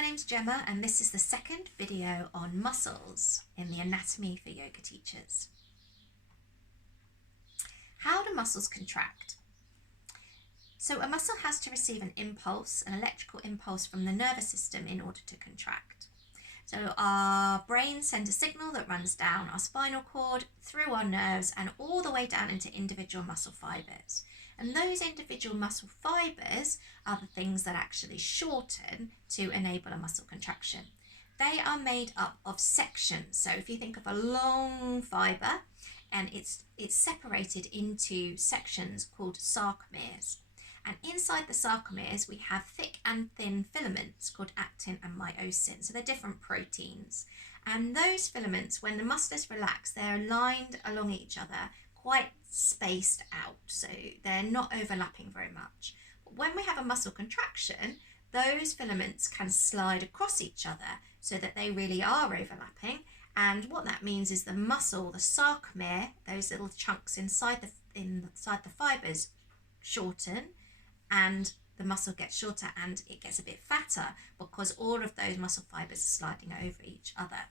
my name's Gemma and this is the second video on muscles in the Anatomy for Yoga Teachers. How do muscles contract? So a muscle has to receive an impulse, an electrical impulse from the nervous system in order to contract. So our brain sends a signal that runs down our spinal cord, through our nerves and all the way down into individual muscle fibres. And those individual muscle fibres are the things that actually shorten to enable a muscle contraction. They are made up of sections. So if you think of a long fibre and it's separated into sections called sarcomeres. And inside the sarcomeres, we have thick and thin filaments called actin and myosin. So they're different proteins. And those filaments, when the muscle is relaxed, they're aligned along each other, quite spaced out. So they're not overlapping very much. But when we have a muscle contraction, those filaments can slide across each other so that they really are overlapping. And what that means is the muscle, the sarcomere, those little chunks inside the fibres, shorten, and the muscle gets shorter and it gets a bit fatter because all of those muscle fibres are sliding over each other.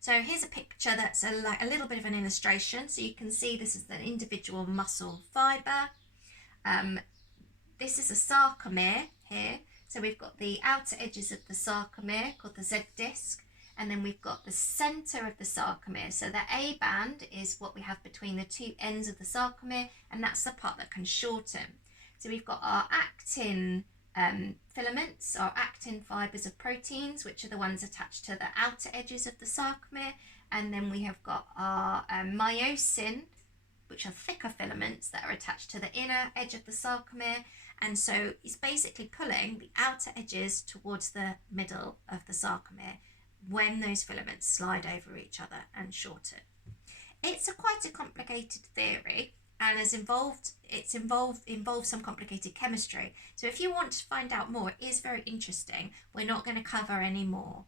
So here's a picture that's a little bit of an illustration. So you can see this is an individual muscle fibre. This is a sarcomere here. So we've got the outer edges of the sarcomere called the Z disc. And then we've got the centre of the sarcomere. So the A band is what we have between the two ends of the sarcomere, and that's the part that can shorten. So we've got our actin filaments, our actin fibres of proteins, which are the ones attached to the outer edges of the sarcomere. And then we have got our myosin, which are thicker filaments that are attached to the inner edge of the sarcomere. And so it's basically pulling the outer edges towards the middle of the sarcomere when those filaments slide over each other and shorten. It's quite a complicated theory and involves some complicated chemistry. So if you want to find out more, it is very interesting. We're not going to cover any more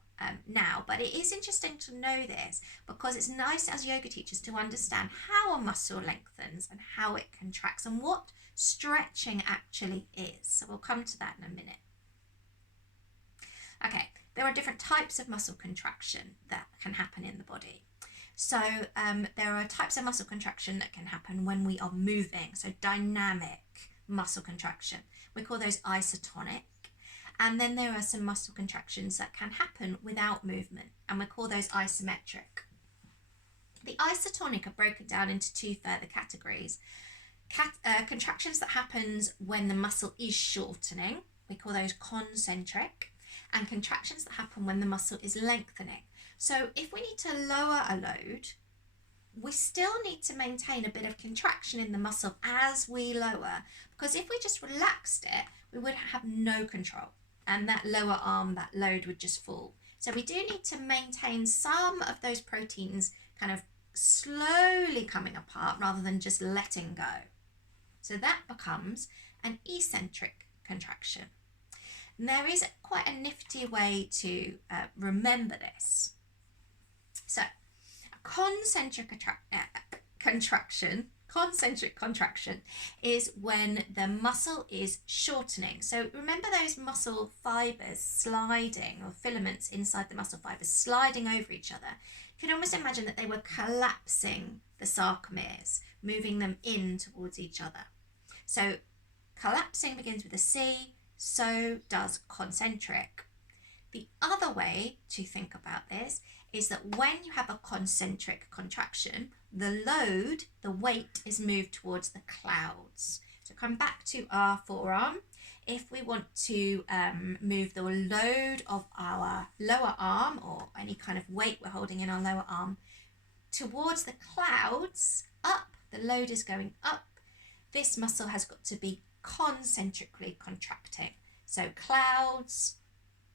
now, but it is interesting to know this because it's nice as yoga teachers to understand how a muscle lengthens and how it contracts and what stretching actually is. So we'll come to that in a minute. Okay. There are different types of muscle contraction that can happen in the body. So there are types of muscle contraction that can happen when we are moving, so dynamic muscle contraction. We call those isotonic. And then there are some muscle contractions that can happen without movement, and we call those isometric. The isotonic are broken down into two further categories. Contractions that happens when the muscle is shortening, we call those concentric. And contractions that happen when the muscle is lengthening. So if we need to lower a load, we still need to maintain a bit of contraction in the muscle as we lower, because if we just relaxed it, we would have no control and that lower arm, that load would just fall. So we do need to maintain some of those proteins kind of slowly coming apart rather than just letting go. So that becomes an eccentric contraction. And there is quite a nifty way to remember this. So, a concentric contraction is when the muscle is shortening. So remember those muscle fibres sliding, or filaments inside the muscle fibres sliding over each other. You can almost imagine that they were collapsing the sarcomeres, moving them in towards each other. So collapsing begins with a C. So does concentric. The other way to think about this is that when you have a concentric contraction, the load, the weight is moved towards the clouds. So come back to our forearm. If we want to move the load of our lower arm or any kind of weight we're holding in our lower arm towards the clouds, up, the load is going up. This muscle has got to be concentrically contracting. So clouds,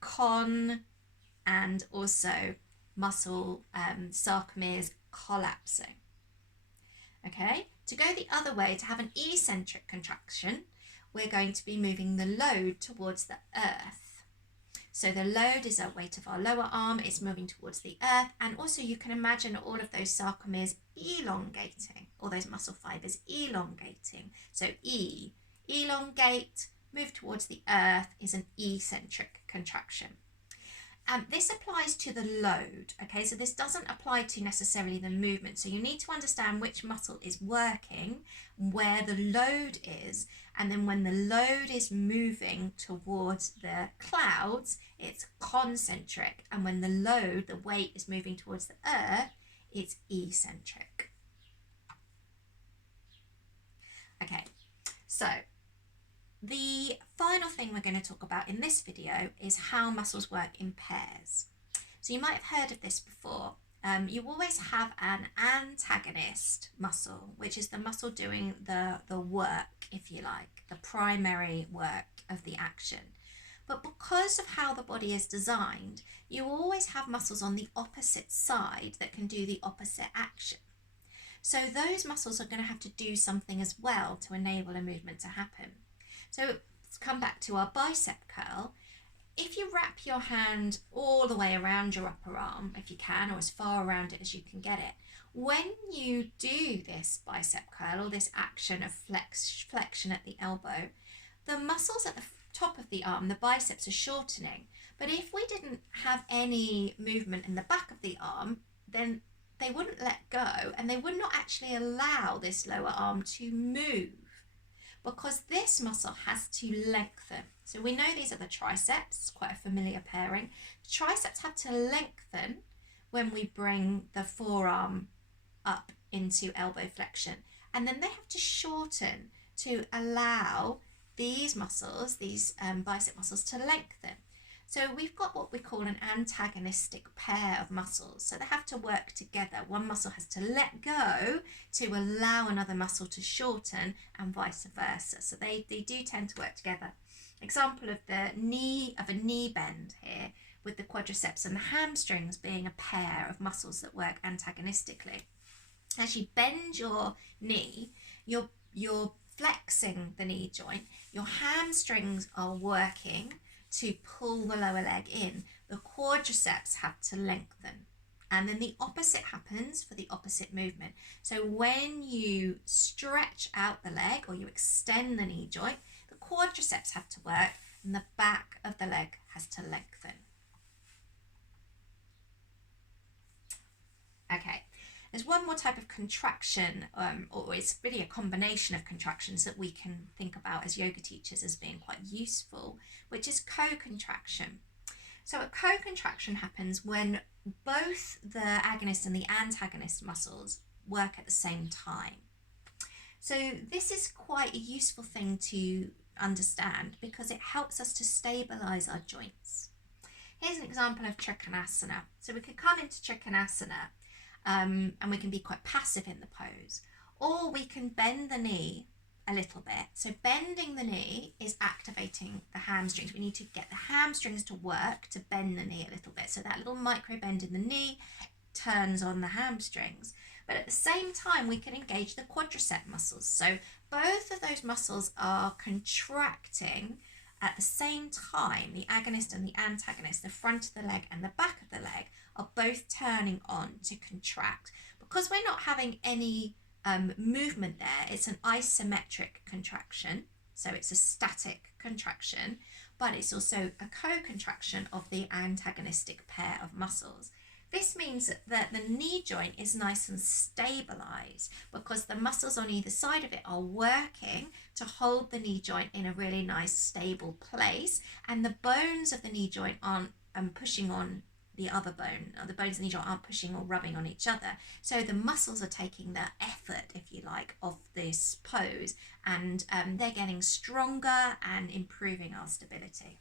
con, and also muscle sarcomeres collapsing. Okay, to go the other way, to have an eccentric contraction, we're going to be moving the load towards the earth. So the load is a weight of our lower arm, it's moving towards the earth, and also you can imagine all of those sarcomeres elongating, all those muscle fibres elongating. So E, elongate, move towards the earth is an eccentric contraction. This applies to the load, okay? So this doesn't apply to necessarily the movement. So you need to understand which muscle is working, where the load is, and then when the load is moving towards the clouds, it's concentric. And when the load, the weight, is moving towards the earth, it's eccentric. Okay, so the final thing we're going to talk about in this video is how muscles work in pairs. So you might have heard of this before. You always have an antagonist muscle, which is the muscle doing the work, if you like, the primary work of the action. But because of how the body is designed, you always have muscles on the opposite side that can do the opposite action. So those muscles are going to have to do something as well to enable a movement to happen. So let's come back to our bicep curl. If you wrap your hand all the way around your upper arm, if you can, or as far around it as you can get it, when you do this bicep curl or this action of flexion at the elbow, the muscles at the top of the arm, the biceps, are shortening. But if we didn't have any movement in the back of the arm, then they wouldn't let go and they would not actually allow this lower arm to move, because this muscle has to lengthen. So we know these are the triceps, quite a familiar pairing. The triceps have to lengthen when we bring the forearm up into elbow flexion, and then they have to shorten to allow these muscles, these bicep muscles, to lengthen. So we've got what we call an antagonistic pair of muscles. So they have to work together. One muscle has to let go to allow another muscle to shorten, and vice versa. So they do tend to work together. Example of a knee bend here, with the quadriceps and the hamstrings being a pair of muscles that work antagonistically. As you bend your knee, you're flexing the knee joint. Your hamstrings are working to pull the lower leg in. The quadriceps have to lengthen. And then the opposite happens for the opposite movement. So when you stretch out the leg or you extend the knee joint, the quadriceps have to work and the back of the leg has to lengthen. Okay, there's one more type of contraction, or it's really a combination of contractions that we can think about as yoga teachers as being quite useful, which is co-contraction. So a co-contraction happens when both the agonist and the antagonist muscles work at the same time. So this is quite a useful thing to understand because it helps us to stabilize our joints. Here's an example of Trikonasana. So we could come into Trikonasana and we can be quite passive in the pose, or we can bend the knee a little bit. So bending the knee is activating the hamstrings. We need to get the hamstrings to work to bend the knee a little bit. So that little micro bend in the knee turns on the hamstrings. But at the same time, we can engage the quadricep muscles. So both of those muscles are contracting at the same time. The agonist and the antagonist, the front of the leg and the back of the leg, are both turning on to contract. Because we're not having any movement there, it's an isometric contraction, so it's a static contraction, but it's also a co-contraction of the antagonistic pair of muscles. This means that the knee joint is nice and stabilized because the muscles on either side of it are working to hold the knee joint in a really nice stable place, and the bones of the knee joint aren't pushing on the other bone, or the bones in the knee joint aren't pushing or rubbing on each other. So the muscles are taking the effort, if you like, of this pose, and they're getting stronger and improving our stability.